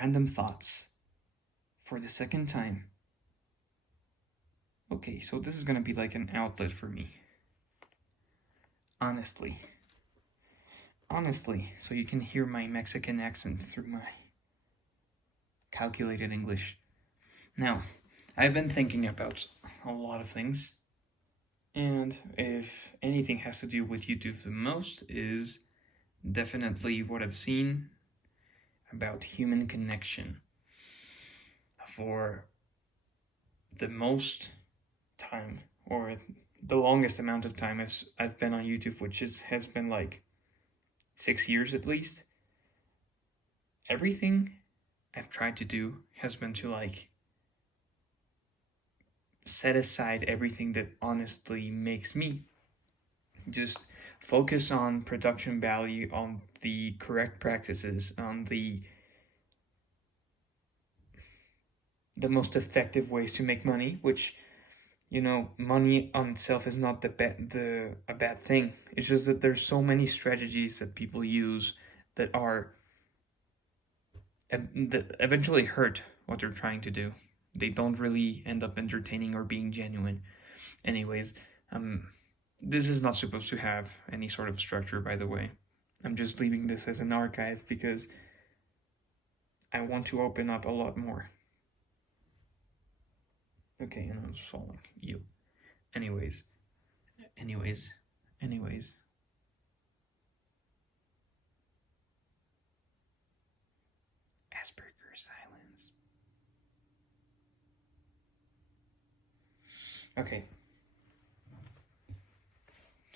random thoughts for the second time. Okay, so this is gonna be like an outlet for me. Honestly, so you can hear my Mexican accent through my calculated English. Now, I've been thinking about a lot of things, and if anything has to do with YouTube the most is definitely what I've seen about human connection. For the most time, or the longest amount of time as I've been on YouTube, which has been like 6 years at least, everything I've tried to do has been to like set aside everything that honestly makes me. Just focus on production value, on the correct practices, on the most effective ways to make money, which, you know, money on itself is not a bad thing. It's just that there's so many strategies that people use that are that eventually hurt what they're trying to do. They don't really end up entertaining or being genuine. Anyways, this is not supposed to have any sort of structure, by the way. I'm just leaving this as an archive because I want to open up a lot more. Okay, and I'm following you. Anyways. Asperger silence. Okay.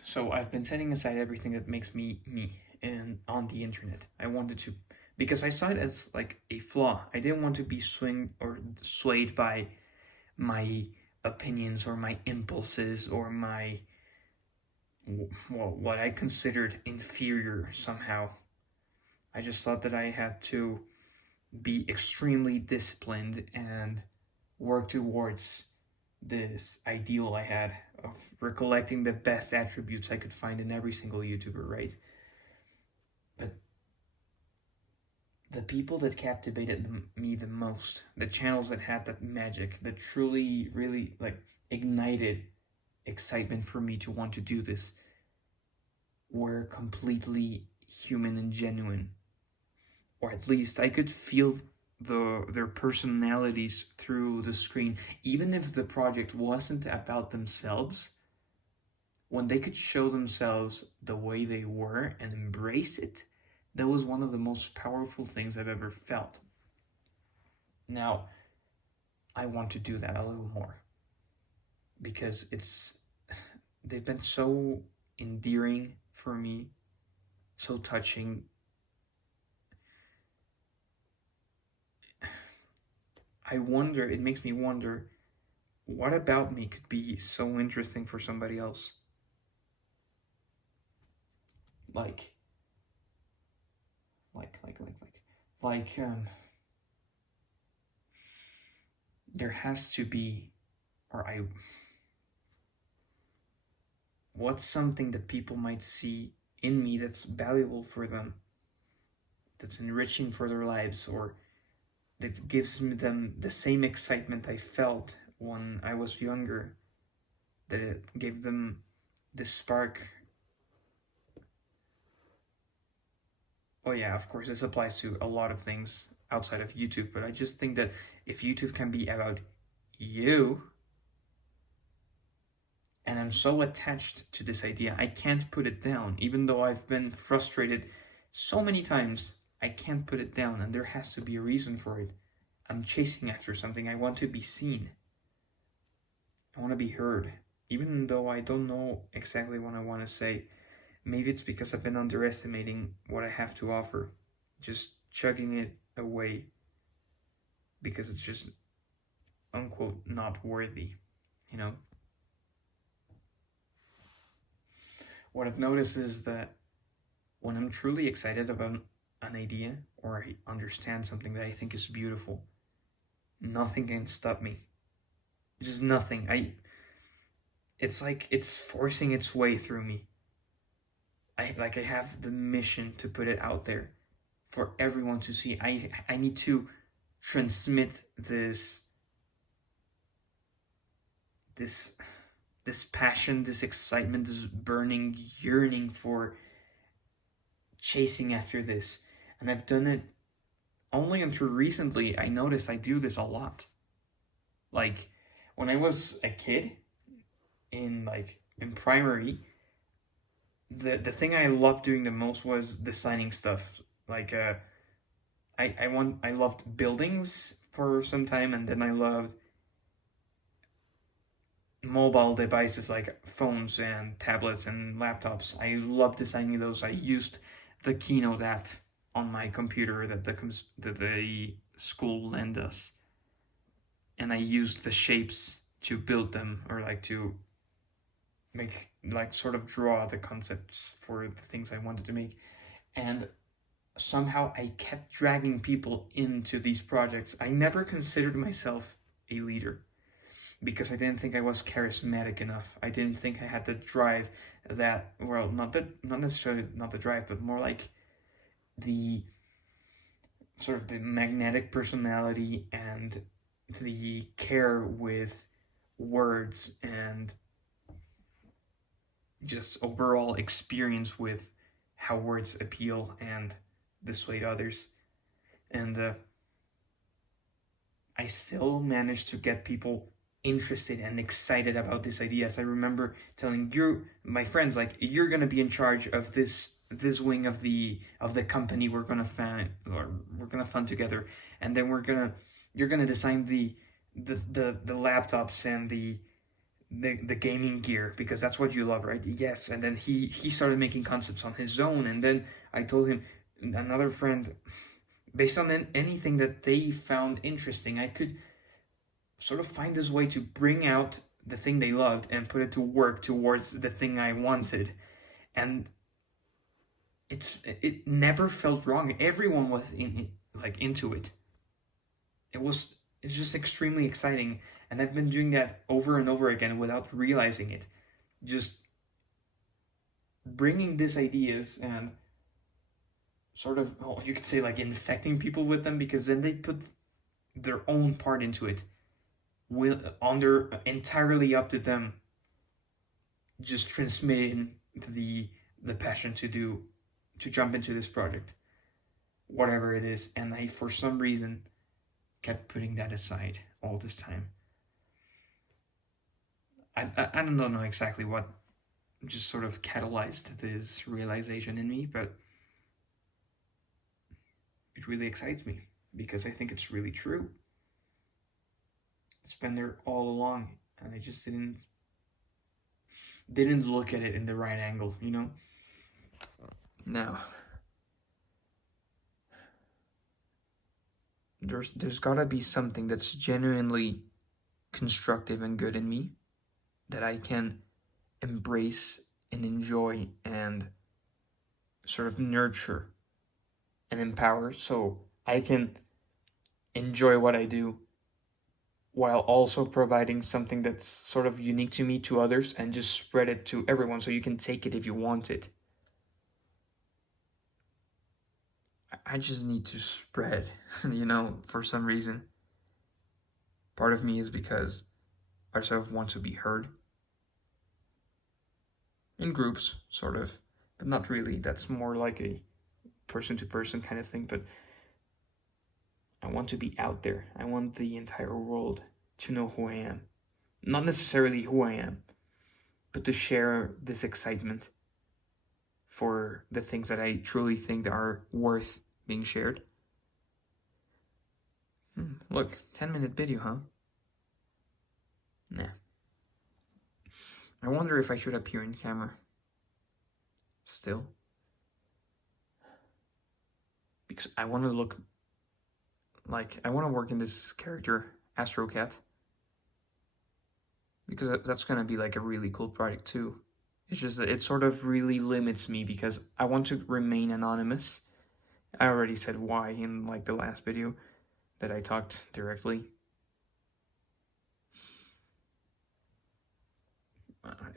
So I've been setting aside everything that makes me me and on the internet. I wanted to, because I saw it as like a flaw. I didn't want to be swayed by my opinions or my impulses or my, well, what I considered inferior somehow. I just thought that I had to be extremely disciplined and work towards this ideal I had of recollecting the best attributes I could find in every single YouTuber, right? But the people that captivated me the most, the channels that had that magic, that truly, really like ignited excitement for me to want to do this, were completely human and genuine. Or at least I could feel their personalities through the screen. Even if the project wasn't about themselves, when they could show themselves the way they were and embrace it, that was one of the most powerful things I've ever felt. Now, I want to do that a little more because they've been so endearing for me, so touching. It makes me wonder, what about me could be so interesting for somebody else? There has to be, what's something that people might see in me that's valuable for them, that's enriching for their lives, or that gives them the same excitement I felt when I was younger, that it gave them this spark. Oh yeah, of course, this applies to a lot of things outside of YouTube, but I just think that if YouTube can be about you, and I'm so attached to this idea, I can't put it down. Even though I've been frustrated so many times, I can't put it down, and there has to be a reason for it. I'm chasing after something. I want to be seen. I want to be heard. Even though I don't know exactly what I want to say. Maybe it's because I've been underestimating what I have to offer. Just chugging it away because it's just, unquote, not worthy, you know? What I've noticed is that when I'm truly excited about an idea or I understand something that I think is beautiful, nothing can stop me. Just nothing. It's like it's forcing its way through me. I have the mission to put it out there for everyone to see. I need to transmit this passion, this excitement, this burning yearning for chasing after this. And I've done it only until recently. I noticed I do this a lot. Like when I was a kid in primary, the thing I loved doing the most was designing stuff. Like I loved buildings for some time, and then I loved mobile devices like phones and tablets and laptops. I loved designing those. I used the Keynote app on my computer that the school lent us, and I used the shapes to build them, or like to make, like, sort of draw the concepts for the things I wanted to make. And somehow I kept dragging people into these projects. I never considered myself a leader because I didn't think I was charismatic enough. I didn't think I had the drive that, well, not necessarily not the drive, but more like the sort of the magnetic personality and the care with words and just overall experience with how words appeal and dissuade others. And I still managed to get people interested and excited about these ideas. I remember telling my friends, like, you're gonna be in charge of this wing of the company we're gonna fund together, and then you're gonna design the laptops and the gaming gear, because that's what you love, right? Yes. And then he started making concepts on his own, and then I told him, another friend, based on anything that they found interesting, I could sort of find this way to bring out the thing they loved and put it to work towards the thing I wanted. And it never felt wrong. Everyone was into it. It's just extremely exciting, and I've been doing that over and over again without realizing it. Just bringing these ideas and sort of, you could say, like, infecting people with them, because then they put their own part into it. Entirely up to them, just transmitting the passion to jump into this project, whatever it is. And I, for some reason, kept putting that aside all this time. I don't know exactly what just sort of catalyzed this realization in me, but it really excites me because I think it's really true. It's been there all along, and I just didn't look at it in the right angle, you know? Now, there's gotta be something that's genuinely constructive and good in me that I can embrace and enjoy and sort of nurture and empower, so I can enjoy what I do while also providing something that's sort of unique to me to others, and just spread it to everyone so you can take it if you want it. I just need to spread, for some reason. Part of me is because I sort of want to be heard. In groups, sort of, but not really. That's more like a person-to-person kind of thing, but I want to be out there. I want the entire world to know who I am. Not necessarily who I am, but to share this excitement for the things that I truly think are worth being shared. Look, 10-minute video, huh? Nah. I wonder if I should appear in camera. Still. Because I want to look like, I want to work in this character, Astro Cat. Because that's going to be like a really cool project too. It's just that it sort of really limits me because I want to remain anonymous. I already said why in like the last video that I talked directly.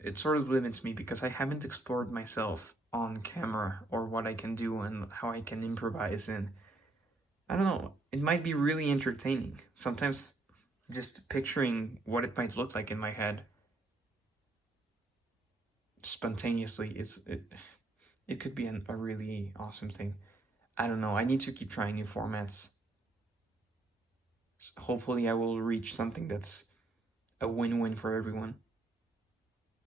It sort of limits me because I haven't explored myself on camera, or what I can do and how I can improvise. And I don't know, it might be really entertaining. Sometimes just picturing what it might look like in my head spontaneously, it could be a really awesome thing. I don't know. I need to keep trying new formats. Hopefully, I will reach something that's a win-win for everyone.